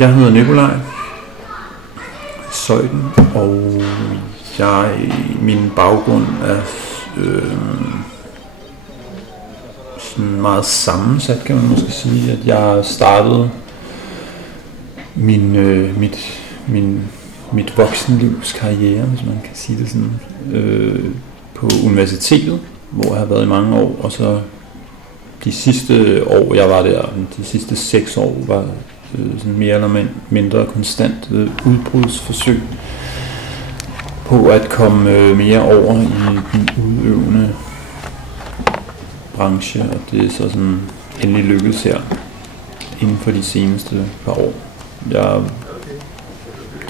Jeg hedder Nikolaj Zeuthen, og min baggrund er sådan meget sammensat, kan man måske sige. At jeg startede mit voksenlivs karriere, hvis man kan sige det sådan, på universitetet, hvor jeg har været i mange år, og så de sidste år, jeg var der, de sidste 6 år, var sådan mere eller mindre konstant udbrudsforsøg på at komme mere over i den udøvende branche, og det er så sådan endelig lykkedes her inden for de seneste par år. Jeg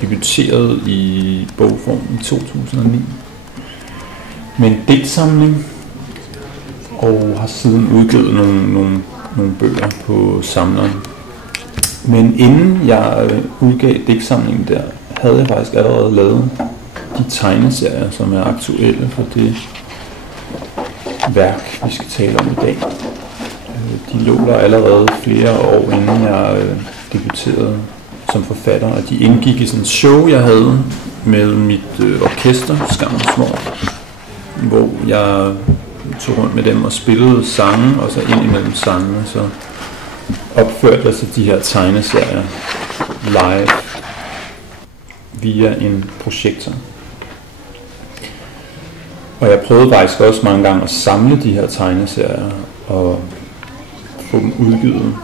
debuterede i bogform i 2009 med en digtsamling, og har siden udgivet nogle bøger på samleren. Men inden jeg udgav digtsamlingen der, havde jeg faktisk allerede lavet de tegneserier, som er aktuelle for det værk, vi skal tale om i dag. De lå der allerede flere år inden jeg debuterede som forfatter, og de indgik i sådan et show, jeg havde med mit orkester, Skammens Smår, hvor jeg tog rundt med dem og spillede sange, og så ind imellem sangene, så opførte jeg så de her tegneserier live via en projektor. Og jeg prøvede faktisk også mange gange at samle de her tegneserier og få dem udgivet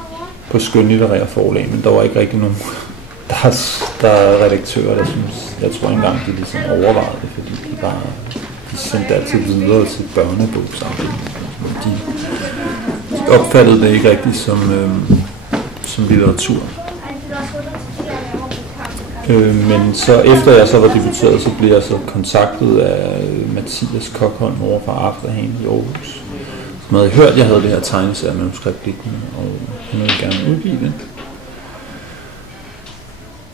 på skønlitterære forlag, men der var ikke rigtig nogen, der er redaktører, der synes, jeg tror engang, de ligesom overvejede det, fordi de sendte altid videre til børnebogsafdelingen. De opfattede det ikke rigtigt som litteratur. Men så efter jeg så var debuteret, så blev jeg så kontaktet af Mathias Kokholm over fra Afterhand i Aarhus, som havde hørt, at jeg havde det her tegneserie-manuskript liggende, og han ville gerne udgive det.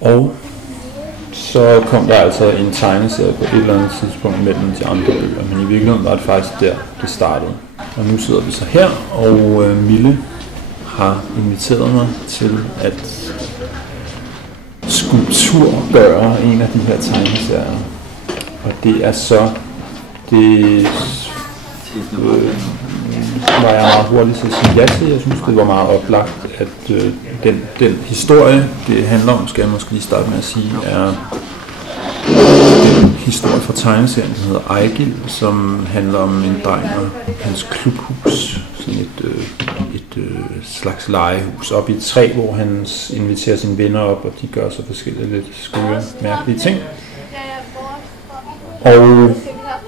Og så kom der altså en tegneserie på et eller andet tidspunkt mellem de andre bøger, men i virkeligheden var det faktisk der, det startede. Og nu sidder vi så her, og Mille har inviteret mig til at skulpturgøre en af de her tegneserier. Og det er så, var jeg meget hurtigt til at sige ja til. Jeg synes, det var meget oplagt, at den historie, det handler om, skal jeg måske lige starte med at sige, er den historie fra tegneserien, den hedder Ejgil, som handler om en dreng og hans klubhus, sådan et slags legehus op i et træ, hvor han inviterer sine venner op, og de gør så forskellige lidt skøre, mærkelige ting. Og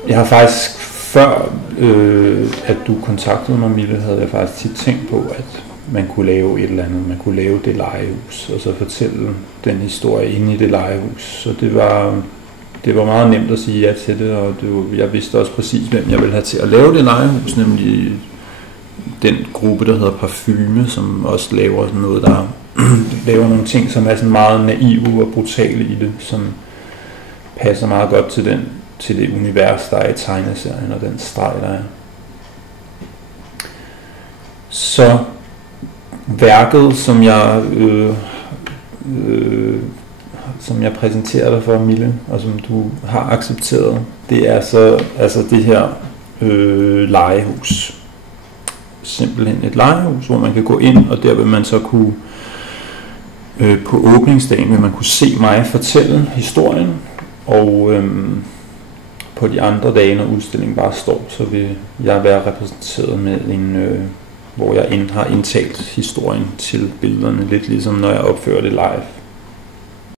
jeg har faktisk før, at du kontaktede mig, Mille, havde jeg faktisk tit tænkt på, at man kunne lave et eller andet, man kunne lave det legehus, og så fortælle den historie inde i det legehus. Så det var meget nemt at sige ja til det, og jeg vidste også præcis, hvem jeg ville have til at lave det legehus, nemlig den gruppe, der hedder Parfume, som også laver sådan noget, der laver nogle ting, som er sådan meget naive og brutale i det, som passer meget godt til det univers, der er i tegneserien, og den streg, der er. Så værket, som jeg præsenterer dig for, Mille, og som du har accepteret, det er så altså det her legehus. Simpelthen et legehus, hvor man kan gå ind, og der vil man så kunne på åbningsdagen vil man kunne se mig fortælle historien, og på de andre dage, når udstillingen bare står, så vil jeg være repræsenteret med hvor jeg har indtalt historien til billederne, lidt ligesom når jeg opfører det live.